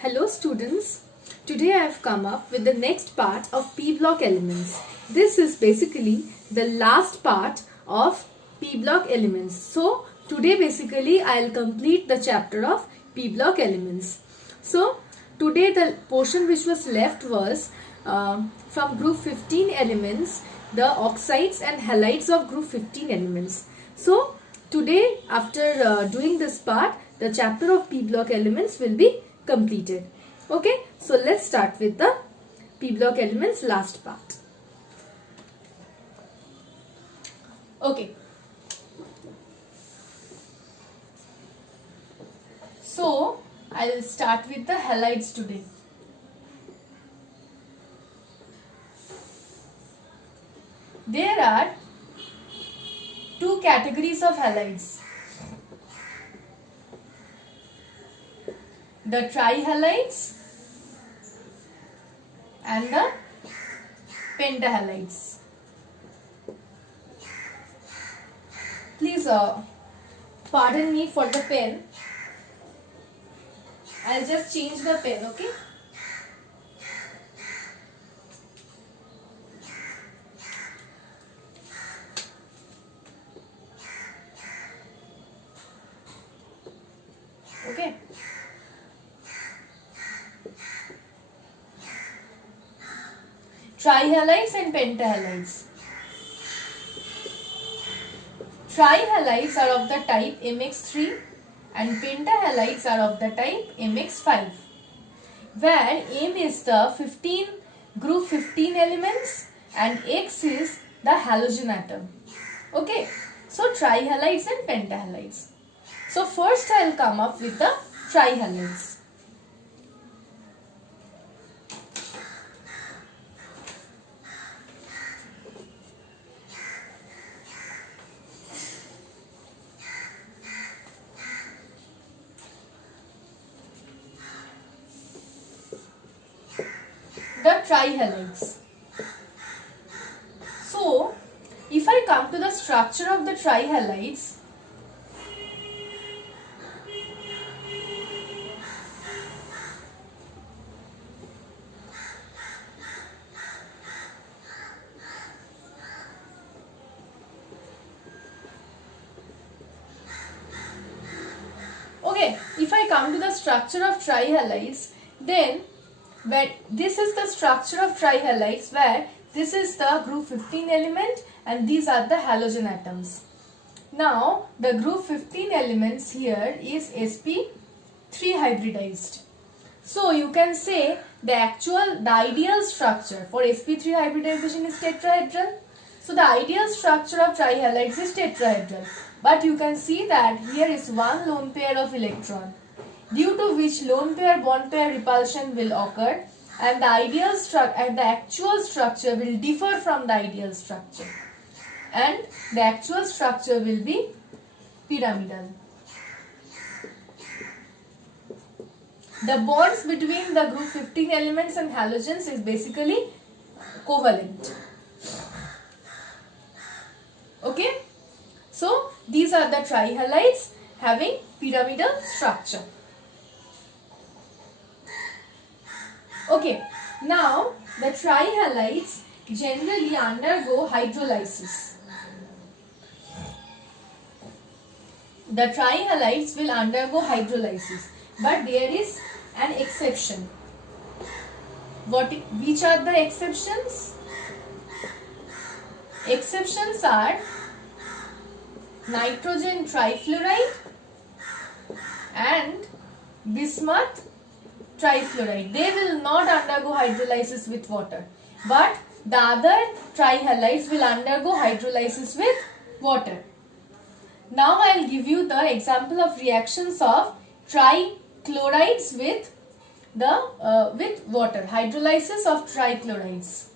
Hello students, today I have come up with the next part of P block elements. This is basically the last part of P block elements. So today basically I will complete the chapter of P block elements. So today the portion which was left was from group 15 elements, the oxides and halides of group 15 elements. So today after doing this part, the chapter of P block elements will be completed. Okay, so let's start with the P block elements last part. Okay, so I'll start with the halides today. There are two categories of halides. The trihalides and the pentahalides. Please pardon me for the pen. I'll just change the pen, okay? Okay. Trihalides and pentahalides. Trihalides are of the type MX3 and pentahalides are of the type MX5, where M is the group 15 elements and X is the halogen atom. Okay, so trihalides and pentahalides. So first I will come up with the trihalides. The trihalides. So, if I come to the structure of the trihalides, then when this is the structure of trihalides, where this is the group 15 element and these are the halogen atoms. Now the group 15 elements here is sp3 hybridized. So you can say the ideal structure for sp3 hybridization is tetrahedral. So the ideal structure of trihalides is tetrahedral. But you can see that here is one lone pair of electron, due to which lone pair bond pair repulsion will occur, and the actual structure will differ from the ideal structure, and the actual structure will be pyramidal. The bonds between the group 15 elements and halogens is basically covalent. Okay, so these are the trihalides having pyramidal structure. Okay, now the trihalides generally undergo hydrolysis. The trihalides will undergo hydrolysis, but there is an exception. Which are the exceptions? Exceptions are nitrogen trifluoride and bismuth trifluoride. They will not undergo hydrolysis with water, but the other trihalides will undergo hydrolysis with water. Now I will give you the example of reactions of trichlorides with water. Hydrolysis of trichlorides.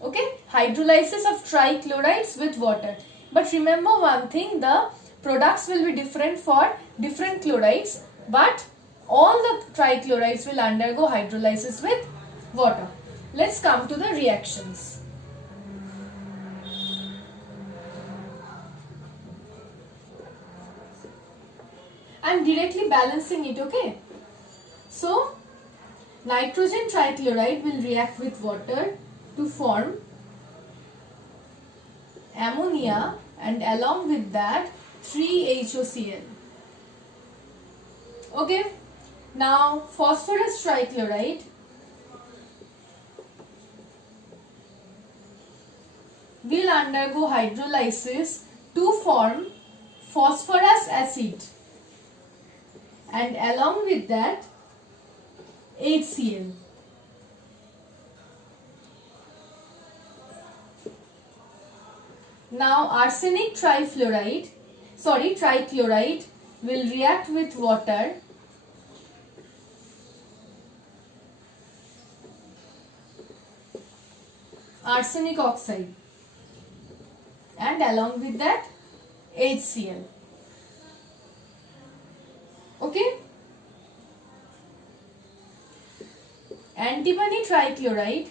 Okay, hydrolysis of trichlorides with water. But remember one thing, the products will be different for different chlorides, but all the trichlorides will undergo hydrolysis with water. Let's come to the reactions. I'm directly balancing it, okay? So, nitrogen trichloride will react with water to form ammonia and along with that 3HOCl. Okay? Now, phosphorus trichloride will undergo hydrolysis to form phosphorus acid and along with that HCl. Now arsenic trichloride will react with water arsenic oxide and along with that HCl. Okay? Antimony trichloride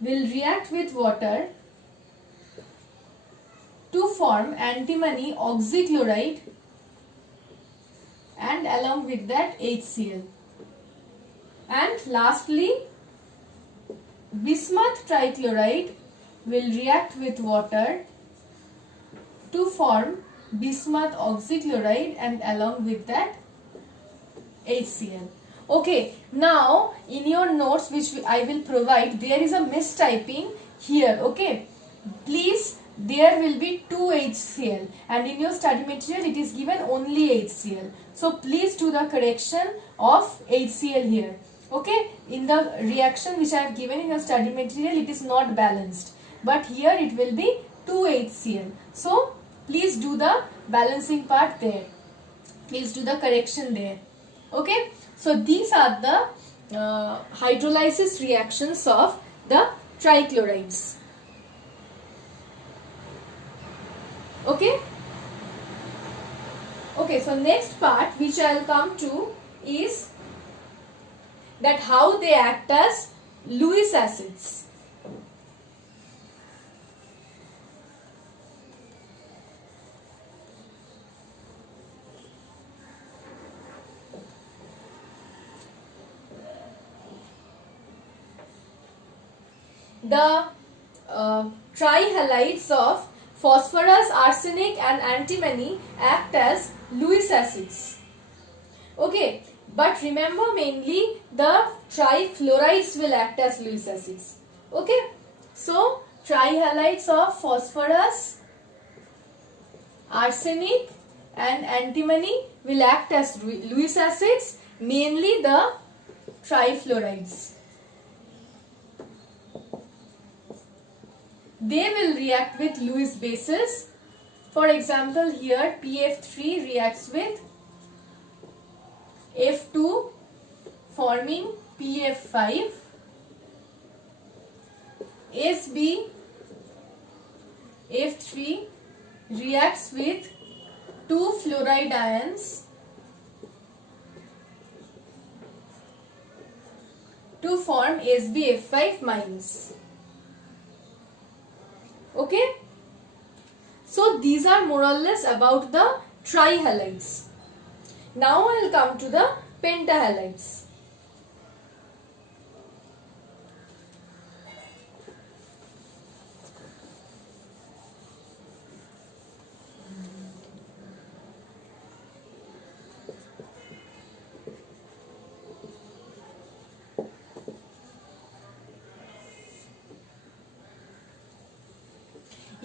will react with water to form antimony oxychloride and along with that HCl. And lastly, bismuth trichloride will react with water to form bismuth oxychloride and along with that HCl. Okay, now in your notes which I will provide, there is a mistyping here. Okay, please, there will be 2 HCl and in your study material it is given only HCl. So please do the correction of HCl here. Okay, in the reaction which I have given in your study material it is not balanced, but here it will be 2 HCl. So please do the balancing part there. Please do the correction there. Okay, so these are the hydrolysis reactions of the trichlorides. Okay. Okay, so next part which I will come to is that how they act as Lewis acids. The trihalides of phosphorus, arsenic and antimony act as Lewis acids. Okay, but remember mainly the trifluorides will act as Lewis acids. Okay, so trihalides of phosphorus, arsenic and antimony will act as Lewis acids, mainly the trifluorides. They will react with Lewis bases. For example, here PF3 reacts with F2 forming PF5. SB F3 reacts with 2 fluoride ions to form SbF5 minus. Okay, so these are more or less about the trihalides. Now I will come to the pentahalides.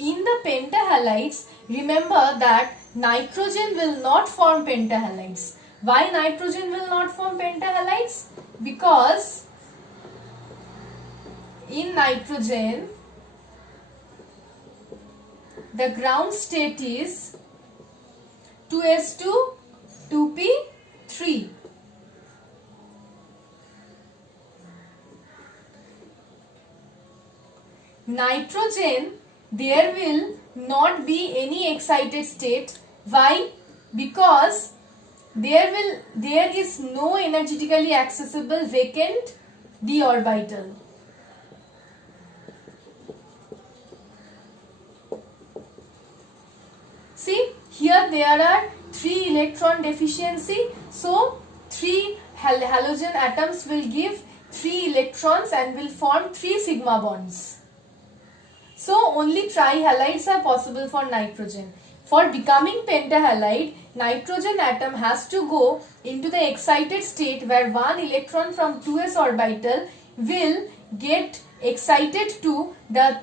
In the pentahalides, remember that nitrogen will not form pentahalides. Why nitrogen will not form pentahalides? Because in nitrogen, the ground state is 2s2, 2p3. Nitrogen, there will not be any excited state. Why? Because there is no energetically accessible vacant d orbital. See, here there are 3 electron deficiency. So 3 halogen atoms will give 3 electrons and will form 3 sigma bonds. So only trihalides are possible for nitrogen. For becoming pentahalide, nitrogen atom has to go into the excited state where one electron from 2s orbital will get excited to the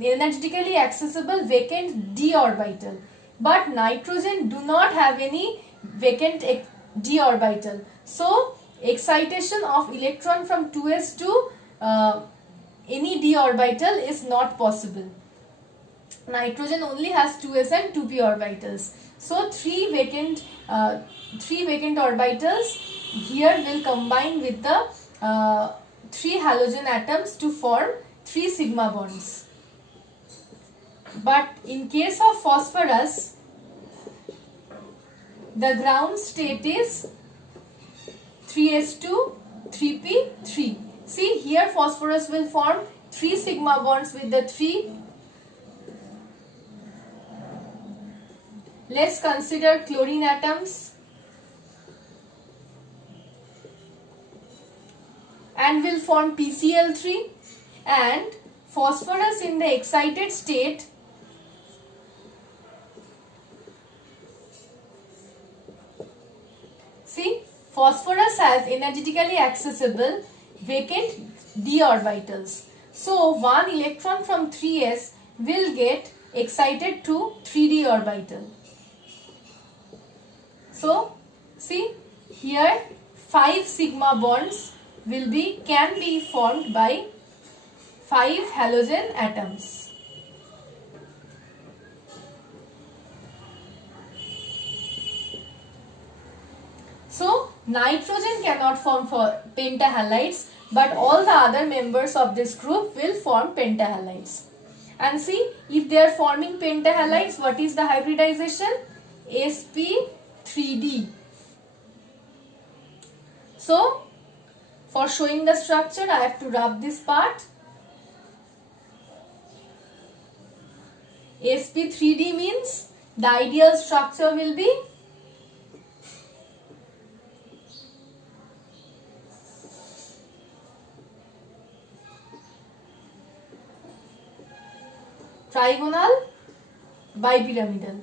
energetically accessible vacant d orbital. But nitrogen do not have any vacant d orbital. So excitation of electron from 2s to any d orbital is not possible. Nitrogen only has 2s and 2p orbitals. So three vacant orbitals here will combine with the 3 halogen atoms to form 3 sigma bonds. But in case of phosphorus, the ground state is 3s2 3p3. See, here phosphorus will form 3 sigma bonds with the 3. Let's consider chlorine atoms and will form PCl3, and phosphorus in the excited state phosphorus has energetically accessible vacant d orbitals. So one electron from 3s will get excited to 3d orbital. So see, here 5 sigma bonds can be formed by 5 halogen atoms. So nitrogen cannot form for pentahalides, but all the other members of this group will form pentahalides. And see, if they are forming pentahalides, what is the hybridization? sp3d. So for showing the structure, I have to rub this part. sp3d means the ideal structure will be trigonal bipyramidal.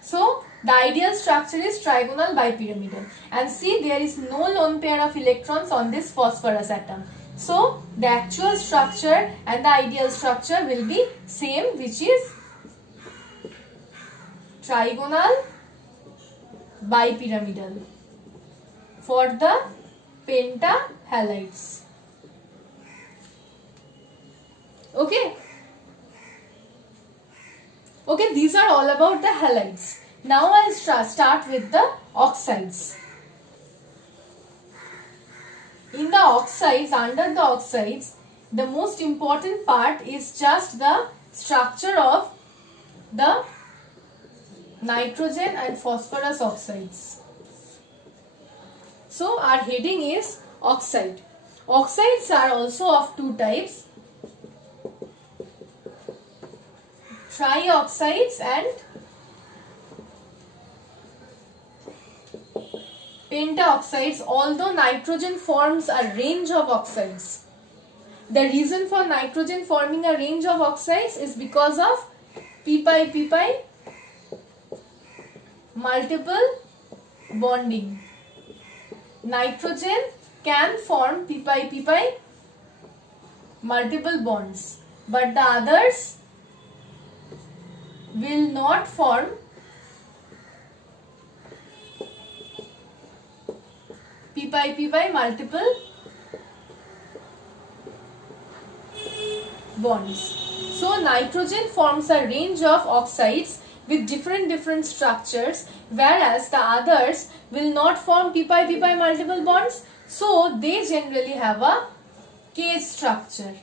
So the ideal structure is trigonal bipyramidal, and see, there is no lone pair of electrons on this phosphorus atom. So the actual structure and the ideal structure will be same, which is trigonal bipyramidal for the pentahalides. Okay, these are all about the halides. Now I'll start with the oxides. In the oxides, under the oxides, the most important part is just the structure of the nitrogen and phosphorus oxides. So our heading is oxide. Oxides are also of two types: trioxides and pentaoxides, although nitrogen forms a range of oxides. The reason for nitrogen forming a range of oxides is because of p-pi multiple bonding. Nitrogen can form p-pi multiple bonds, but the others will not form p-pi multiple bonds. So nitrogen forms a range of oxides with different structures, whereas the others will not form p-pi multiple bonds, so they generally have a cage structure.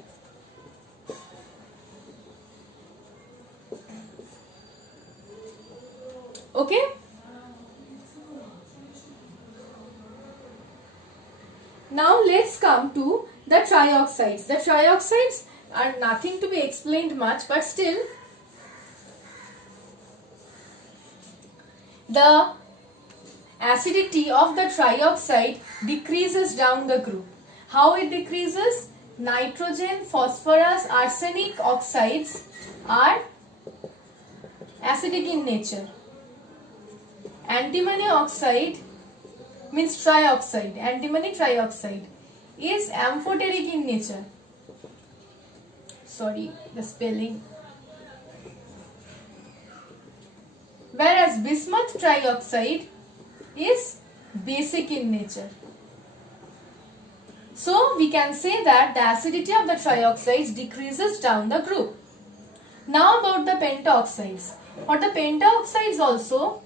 Okay? Now let's come to the trioxides. The trioxides are nothing to be explained much, but still the acidity of the trioxide decreases down the group. How it decreases? Nitrogen, phosphorus, arsenic oxides are acidic in nature. Antimony oxide means trioxide. Antimony trioxide is amphoteric in nature. Sorry, the spelling. Whereas bismuth trioxide is basic in nature. So we can say that the acidity of the trioxides decreases down the group. Now about the pentaoxides. For the pentaoxides also,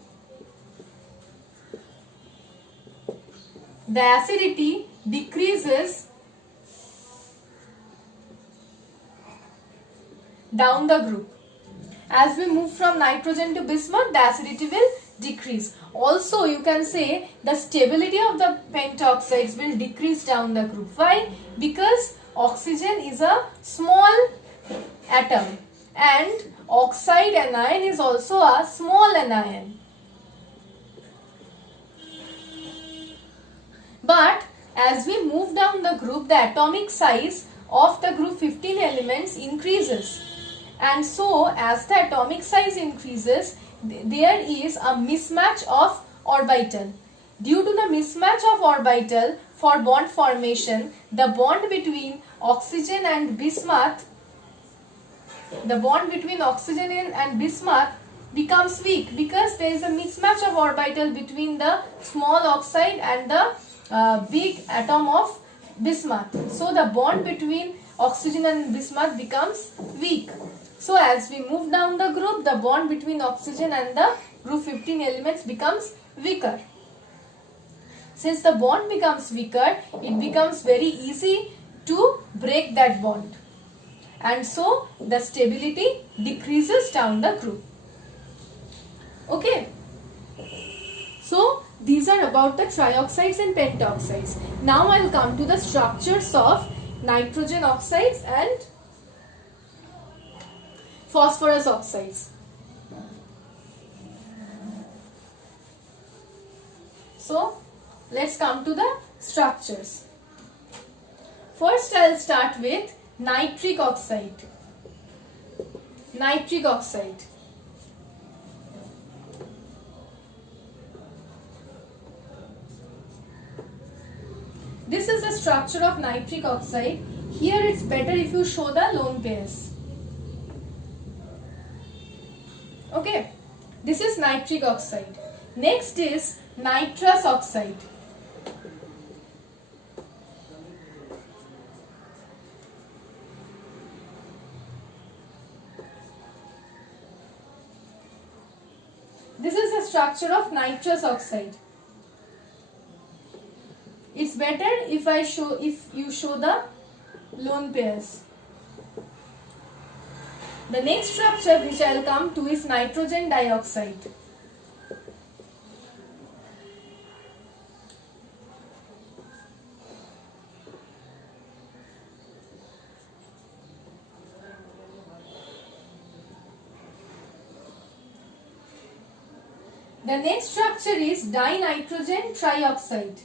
the acidity decreases down the group. As we move from nitrogen to bismuth, the acidity will decrease. Also, you can say the stability of the pentaoxides will decrease down the group. Why? Because oxygen is a small atom and oxide anion is also a small anion. But as we move down the group, the atomic size of the group 15 elements increases. And so, as the atomic size increases, there is a mismatch of orbital. Due to the mismatch of orbital for bond formation, the bond between oxygen and bismuth, becomes weak because there is a mismatch of orbital between the small oxide and the big atom of bismuth. So the bond between oxygen and bismuth becomes weak. So as we move down the group, the bond between oxygen and the group 15 elements becomes weaker. Since the bond becomes weaker, it becomes very easy to break that bond. And so the stability decreases down the group. Okay. So these are about the trioxides and pentaoxides. Now I will come to the structures of nitrogen oxides and phosphorus oxides. So let's come to the structures. First I will start with nitric oxide. Nitric oxide. This is the structure of nitric oxide. Here it's better if you show the lone pairs. Okay, this is nitric oxide. Next is nitrous oxide. This is the structure of nitrous oxide. It's better if you show the lone pairs. The next structure which I will come to is nitrogen dioxide. The next structure is dinitrogen trioxide.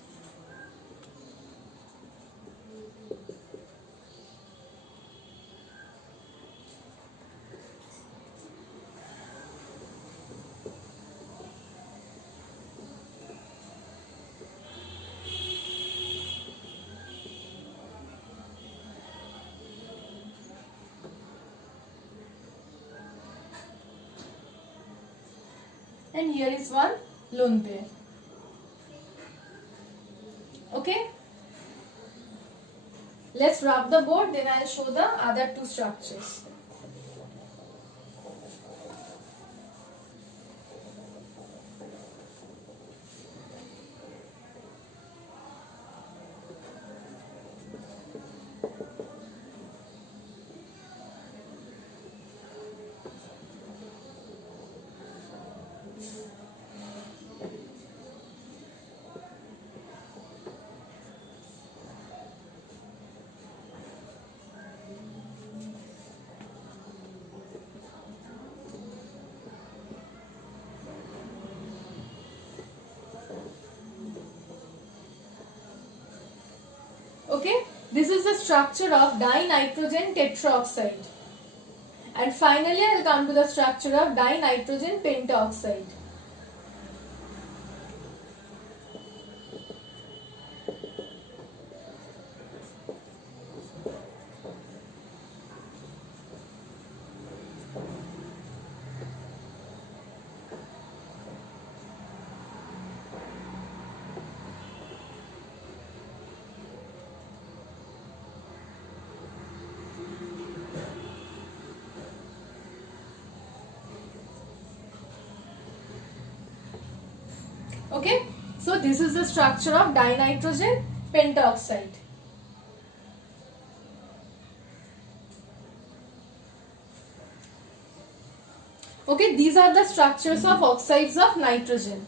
And here is one lone pair. Okay. Let's rub the board, then I'll show the other two structures. Okay, this is the structure of dinitrogen tetroxide. And finally, I will come to the structure of dinitrogen pentoxide. Okay, so this is the structure of dinitrogen pentoxide. Okay, these are the structures of oxides of nitrogen.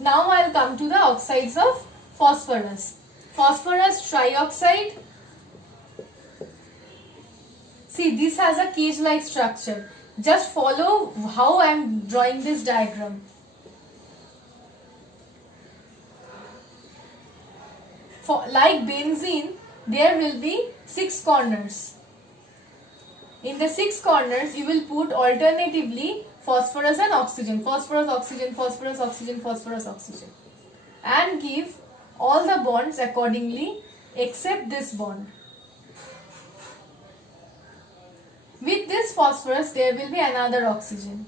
Now I will come to the oxides of phosphorus. Phosphorus trioxide. See, this has a cage-like structure. Just follow how I am drawing this diagram. Like benzene, there will be 6 corners. In the 6 corners, you will put alternatively phosphorus and oxygen. Phosphorus, oxygen, phosphorus, oxygen, phosphorus, oxygen. And give all the bonds accordingly except this bond. With this phosphorus, there will be another oxygen.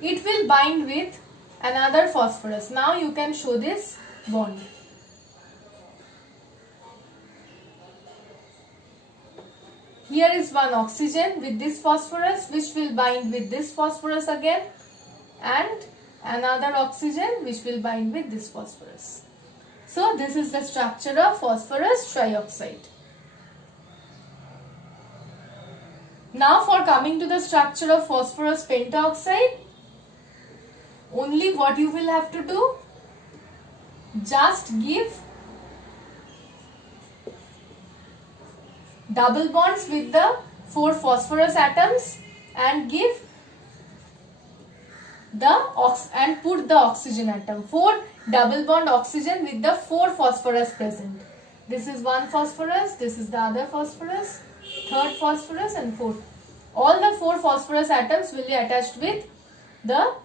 It will bind with another phosphorus. Now you can show this bond. Here is one oxygen with this phosphorus, which will bind with this phosphorus again, and another oxygen which will bind with this phosphorus. So this is the structure of phosphorus trioxide. Now for coming to the structure of phosphorus pentoxide, only what you will have to do, just give double bonds with the 4 phosphorus atoms and give and put the oxygen atom. 4 double bond oxygen with the 4 phosphorus present. This is one phosphorus, this is the other phosphorus, third phosphorus and fourth. All the 4 phosphorus atoms will be attached with the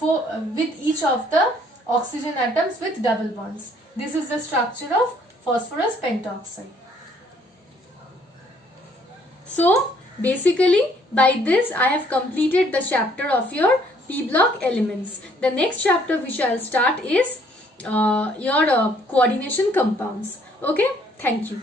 with each of the oxygen atoms with double bonds. This is the structure of phosphorus pentoxide. So basically by this I have completed the chapter of your P block elements. The next chapter which I will start is your coordination compounds. Okay, thank you.